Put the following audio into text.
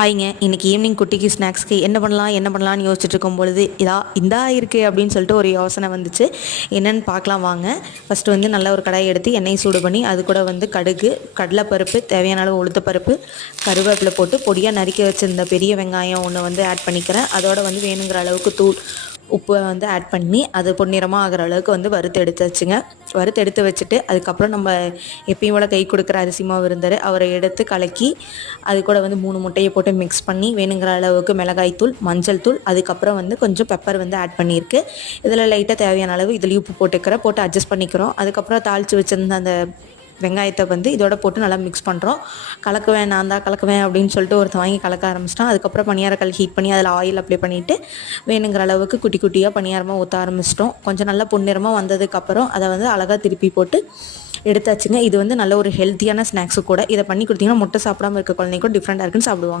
ஹாய்ங்க. இன்றைக்கி ஈவினிங் குட்டிக்கு ஸ்நாக்ஸ்க்கு என்ன பண்ணலான்னு யோசிச்சுட்டு இருக்கும் பொழுது இந்தா இருக்குது அப்படின்னு சொல்லிட்டு ஒரு யோசனை வந்துச்சு. என்னென்னு பார்க்கலாம் வாங்க. ஃபஸ்ட்டு வந்து நல்ல ஒரு கடாயை எடுத்து எண்ணெய் சூடு பண்ணி அது கூட வந்து கடுகு, கடலைப்பருப்பு, தேவையான அளவு உளுத்தப்பருப்பு, கருவேப்பிலை போட்டு பொடியாக நறுக்கி வச்சுருந்த பெரிய வெங்காயம் ஒன்று வந்து ஆட் பண்ணிக்கிறேன். அதோட வந்து வேணுங்கிற அளவுக்கு உப்பை வந்து ஆட் பண்ணி அது பொன்னிறமாக ஆகிற அளவுக்கு வந்து வறுத்து எடுத்து வச்சுட்டு அதுக்கப்புறம் நம்ம எப்பயும் போல் கை கொடுக்குற அரிசி மாவு இருந்தார், அவரை எடுத்து கலக்கி அது கூட வந்து 3 முட்டையை போட்டு மிக்ஸ் பண்ணி வேணுங்கிற அளவுக்கு மிளகாய்த்தூள், மஞ்சள் தூள், அதுக்கப்புறம் வந்து கொஞ்சம் பெப்பர் வந்து ஆட் பண்ணியிருக்கு. இதில் லைட்டாக தேவையான அளவு இதுலேயும் உப்பு போட்டு அட்ஜஸ்ட் பண்ணிக்கிறோம். அதுக்கப்புறம் தாளித்து வச்சுருந்த அந்த வெங்காயத்தை வந்து இதோட போட்டு நல்லா மிக்ஸ் பண்ணுறோம். நான் தான் கலக்குவேன் அப்படின்னு சொல்லிட்டு ஒருத்தன் வாங்கி கலக்க ஆரம்பிச்சிட்டான். அதுக்கப்புறம் பணியாரக்கல் ஹீட் பண்ணி அதில் ஆயில் அப்ளை பண்ணிவிட்டு வேணுங்கிற அளவுக்கு குட்டி குட்டியாக பணியாரமாக ஊற்ற ஆரம்பிச்சிட்டோம். கொஞ்சம் நல்லா பொன்னிறமாக வந்ததுக்கப்புறம் அதை வந்து அழகாக திருப்பி போட்டு எடுத்தாச்சுங்க. இது வந்து நல்ல ஒரு ஹெல்த்தியான ஸ்நாக்ஸு கூட. இதை பண்ணி கொடுத்தீங்கன்னா முட்டை சாப்பிடாமல் இருக்க குழந்தைங்க கூட டிஃப்ரெண்ட்டாக இருக்குன்னு சாப்பிடுவாங்க.